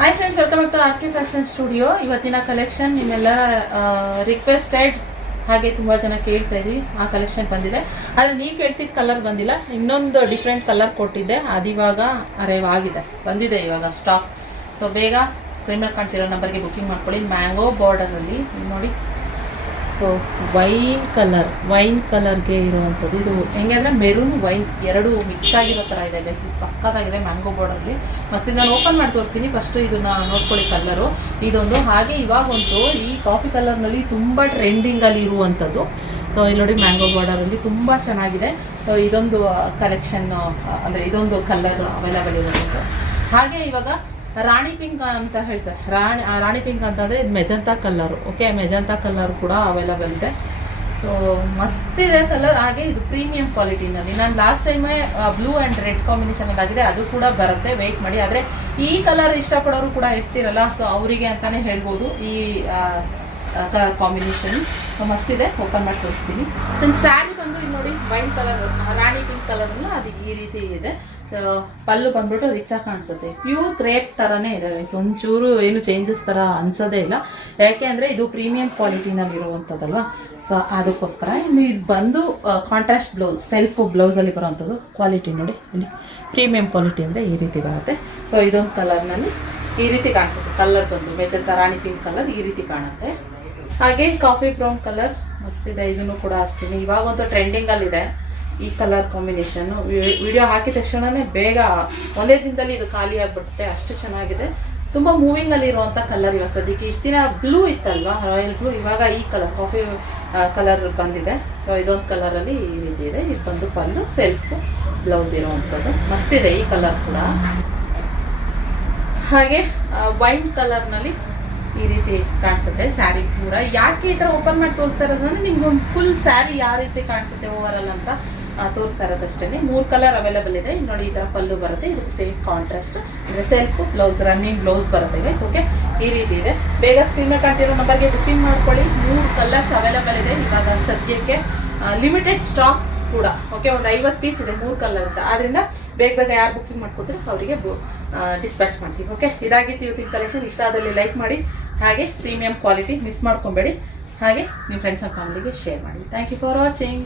Hi friends, welcome back to R K fashion studio. ಇವತ್ತಿನ collection ನಿಮ್ಮೆಲ್ಲ requested, ಹಾಗೆ ತುಂಬ ಜನ ಕೇಳ್ತಾ ಇದ್ರಿ, ಆ ಕಲೆಕ್ಷನ್ ಬಂದಿದೆ. ಆದರೆ ನೀವು ಕೇಳ್ತಿದ್ದ ಕಲರ್ ಬಂದಿಲ್ಲ, ಇನ್ನೊಂದು ಡಿಫ್ರೆಂಟ್ ಕಲರ್ ಕೊಟ್ಟಿದ್ದೆ, ಅದಿವಾಗ ಅರೈವ್ ಆಗಿದೆ, ಬಂದಿದೆ ಇವಾಗ ಸ್ಟಾಕ್. ಸೊ ಬೇಗ ಸ್ಕ್ರೀನ್ ಮೇಲೆ ಕಾಣ್ತಿರೋ ನಂಬರ್ಗೆ ಬುಕ್ಕಿಂಗ್ ಮಾಡ್ಕೊಳ್ಳಿ. ಮ್ಯಾಂಗೋ ಬಾರ್ಡರಲ್ಲಿ ನೋಡಿ, ಸೊ ವೈನ್ ಕಲರ್ಗೆ ಇರುವಂಥದ್ದು. ಇದು ಹೆಂಗೆ ಅಂದರೆ ಮೆರೂನ್ ವೈನ್ ಎರಡು ಮಿಕ್ಸ್ ಆಗಿರೋ ಥರ ಇದೆ ಗೈಸ್. ಸಕ್ಕತ್ತಾಗಿದೆ ಮ್ಯಾಂಗೋ ಬಾರ್ಡರಲ್ಲಿ. ಮಸ್ತಿ ನಾನು ಓಪನ್ ಮಾಡಿ ತೋರಿಸ್ತೀನಿ. ಫಸ್ಟು ಇದನ್ನು ನೋಡ್ಕೊಳ್ಳಿ ಕಲರು ಇದೊಂದು. ಹಾಗೆ ಇವಾಗಂತೂ ಈ ಕಾಫಿ ಕಲರ್ನಲ್ಲಿ ತುಂಬ ಟ್ರೆಂಡಿಂಗಲ್ಲಿ ಇರುವಂಥದ್ದು. ಸೊ ಇಲ್ಲಿ ನೋಡಿ, ಮ್ಯಾಂಗೋ ಬಾರ್ಡರಲ್ಲಿ ತುಂಬ ಚೆನ್ನಾಗಿದೆ. ಸೊ ಇದೊಂದು ಕಲೆಕ್ಷನ್, ಅಂದರೆ ಇದೊಂದು ಕಲರ್ ಅವೈಲೇಬಲ್ ಇರೋದು. ಹಾಗೆ ಇವಾಗ ರಾಣಿ ಪಿಂಕ್ ಅಂತ ಹೇಳ್ತಾರೆ. ರಾಣಿ ಪಿಂಕ್ ಅಂತಂದರೆ ಇದು magenta colour. Okay, magenta colour ಕೂಡ ಅವೈಲೇಬಲ್ ಇದೆ. ಸೊ ಮಸ್ತಿದೆ ಕಲರ್. ಹಾಗೆ ಇದು ಪ್ರೀಮಿಯಂ ಕ್ವಾಲಿಟಿನಲ್ಲಿ. ನಾನು ಲಾಸ್ಟ್ ಟೈಮೇ ಬ್ಲೂ ಆ್ಯಂಡ್ ರೆಡ್ ಕಾಂಬಿನೇಷನಲ್ಲಿ ಆಗಿದೆ, ಅದು ಕೂಡ ಬರುತ್ತೆ, ವೆಯ್ಟ್ ಮಾಡಿ. ಆದರೆ ಈ ಕಲರ್ ಇಷ್ಟಪಡೋರು ಕೂಡ ಇರ್ತಿರಲ್ಲ, ಸೊ ಅವರಿಗೆ ಅಂತಲೇ ಹೇಳ್ಬೋದು ಈ ಕಲರ್ ಕಾಂಬಿನೇಷನ್. ಮಸ್ತಿದೆ, ಓಪನ್ ಮಾಡಿ ತೋರಿಸ್ತೀನಿ. ಫ್ರೆಂಡ್ಸ್, ಸ್ಯಾರಿ ಬಂದು ಇಲ್ಲಿ ನೋಡಿ, ವೈನ್ ಕಲರ್ ರಾಣಿ ಪಿಂಕ್ ಕಲರಲ್ಲ, ಅದು ಈ ರೀತಿ ಇದೆ. ಸೊ ಪಲ್ಲು ಬಂದ್ಬಿಟ್ಟು ರಿಚಾಗಿ ಕಾಣಿಸುತ್ತೆ. ಪ್ಯೂರ್ ಕ್ರೇಪ್ ಥರನೇ ಇದೆ, ಒಂಚೂರು ಏನು ಚೇಂಜಸ್ ಥರ ಅನ್ಸೋದೇ ಇಲ್ಲ. ಯಾಕೆ ಅಂದರೆ ಇದು ಪ್ರೀಮಿಯಂ ಕ್ವಾಲಿಟಿನಲ್ಲಿ ಇರುವಂಥದ್ದಲ್ವ, ಸೊ ಅದಕ್ಕೋಸ್ಕರ. ಇನ್ನು ಇದು ಬಂದು ಕಾಂಟ್ರಾಸ್ಟ್ ಬ್ಲೌಸ್, ಸೆಲ್ಫ್ ಬ್ಲೌಸಲ್ಲಿ ಬರೋವಂಥದ್ದು. ಕ್ವಾಲಿಟಿ ನೋಡಿ, ಇಲ್ಲಿ ಪ್ರೀಮಿಯಂ ಕ್ವಾಲಿಟಿ ಅಂದರೆ ಈ ರೀತಿ ಬರುತ್ತೆ. ಸೊ ಇದೊಂದು ಕಲರ್ನಲ್ಲಿ ಈ ರೀತಿ ಕಾಣಿಸುತ್ತೆ. ಕಲರ್ ಬಂದು ಮೆಜಂತಾ ರಾಣಿ ಪಿಂಕ್ ಕಲರ್ ಈ ರೀತಿ ಕಾಣುತ್ತೆ. ಹಾಗೆ ಕಾಫಿ ಬ್ರೌನ್ ಕಲರ್ ಮಸ್ತಿದೆ, ಇದನ್ನು ಕೂಡ ಅಷ್ಟೇ. ಇವಾಗಂತೂ ಟ್ರೆಂಡಿಂಗಲ್ಲಿದೆ ಈ ಕಲರ್ ಕಾಂಬಿನೇಷನ್ನು. ವಿಡಿಯೋ ಹಾಕಿದ ತಕ್ಷಣವೇ ಬೇಗ ಒಂದೇ ದಿನದಲ್ಲಿ ಇದು ಖಾಲಿ ಆಗಿಬಿಡುತ್ತೆ, ಅಷ್ಟು ಚೆನ್ನಾಗಿದೆ. ತುಂಬ ಮೂವಿಂಗಲ್ಲಿ ಇರುವಂಥ ಕಲರ್. ಇವಾಗ ಸದ್ಯಕ್ಕೆ ಇಷ್ಟು ದಿನ ಬ್ಲೂ ಇತ್ತಲ್ವಾ, ರಾಯಲ್ ಬ್ಲೂ, ಇವಾಗ ಈ ಕಲರ್ ಕಾಫಿ ಕಲರ್ ಬಂದಿದೆ. ಸೊ ಇದೊಂದು ಕಲರಲ್ಲಿ ಈ ರೀತಿ ಇದೆ. ಇದು ಬಂದು ಪಲ್ಲು, ಸೆಲ್ಫ್ ಬ್ಲೌಸ್ ಇರುವಂಥದ್ದು. ಮಸ್ತಿದೆ ಈ ಕಲರ್ ಕೂಡ. ಹಾಗೆ ವೈನ್ ಕಲರ್ನಲ್ಲಿ ಈ ರೀತಿ ಕಾಣಿಸುತ್ತೆ ಸ್ಯಾರಿ ಕೂಡ. ಯಾಕೆ ಈ ಥರ ಓಪನ್ ಮಾಡಿ ತೋರಿಸ್ತಾ ಇರೋದಂದ್ರೆ ನಿಮ್ಗೊಂದು ಫುಲ್ ಸ್ಯಾರಿ ಯಾವ ರೀತಿ ಕಾಣಿಸುತ್ತೆ ಓವರಾಲ್ ಅಂತ ತೋರಿಸ್ತಾ ಇರೋದಷ್ಟೇ. 3 ಕಲರ್ ಅವೈಲೇಬಲ್ ಇದೆ. ನೋಡಿ, ಈ ಥರ ಪಲ್ಲು ಬರುತ್ತೆ, ಇದಕ್ಕೆ ಸೇಮ್ ಕಾಂಟ್ರಾಸ್ಟ್ ಅಂದರೆ ಸೆಲ್ಫ್ ಬ್ಲೌಸ್, ರನ್ನಿಂಗ್ ಬ್ಲೌಸ್ ಬರುತ್ತೆ ಗೈಸ್. ಓಕೆ, ಈ ರೀತಿ ಇದೆ. ಬೇಗ ಸ್ಕ್ರೀನ್ ಮೇಲೆ ಕಾಣ್ತಿರೋ ನಂಬರ್ಗೆ ಬುಕ್ಕಿಂಗ್ ಮಾಡ್ಕೊಳ್ಳಿ. 3 ಕಲರ್ಸ್ ಅವೈಲೇಬಲ್ ಇದೆ ಇವಾಗ ಸದ್ಯಕ್ಕೆ. ಲಿಮಿಟೆಡ್ ಸ್ಟಾಕ್ ಕೂಡ. ಓಕೆ, ಒಂದು 50 ಪೀಸ್ ಇದೆ, 3 ಕಲರ್ ಅಂತ. ಆದ್ದರಿಂದ ಬೇಗ ಯಾರು ಬುಕ್ಕಿಂಗ್ ಮಾಡ್ಕೊತಾರೆ ಅವರಿಗೆ ಡಿಸ್ಪ್ಯಾಚ್ ಮಾಡ್ತೀವಿ. ಓಕೆ, ಇದಾಗಿತ್ತು ಇವತ್ತಿನ ಕಲೆಕ್ಷನ್. ಇಷ್ಟ ಆದಲ್ಲಿ ಲೈಕ್ ಮಾಡಿ, ಹಾಗೆ ಪ್ರೀಮಿಯಂ ಕ್ವಾಲಿಟಿ ಮಿಸ್ ಮಾಡ್ಕೊಬೇಡಿ. ಹಾಗೆ ನಿಮ್ಮ ಫ್ರೆಂಡ್ಸ್ ಆ್ಯಂಡ್ ಫ್ಯಾಮಿಲಿಗೆ ಶೇರ್ ಮಾಡಿ. Thank you for watching.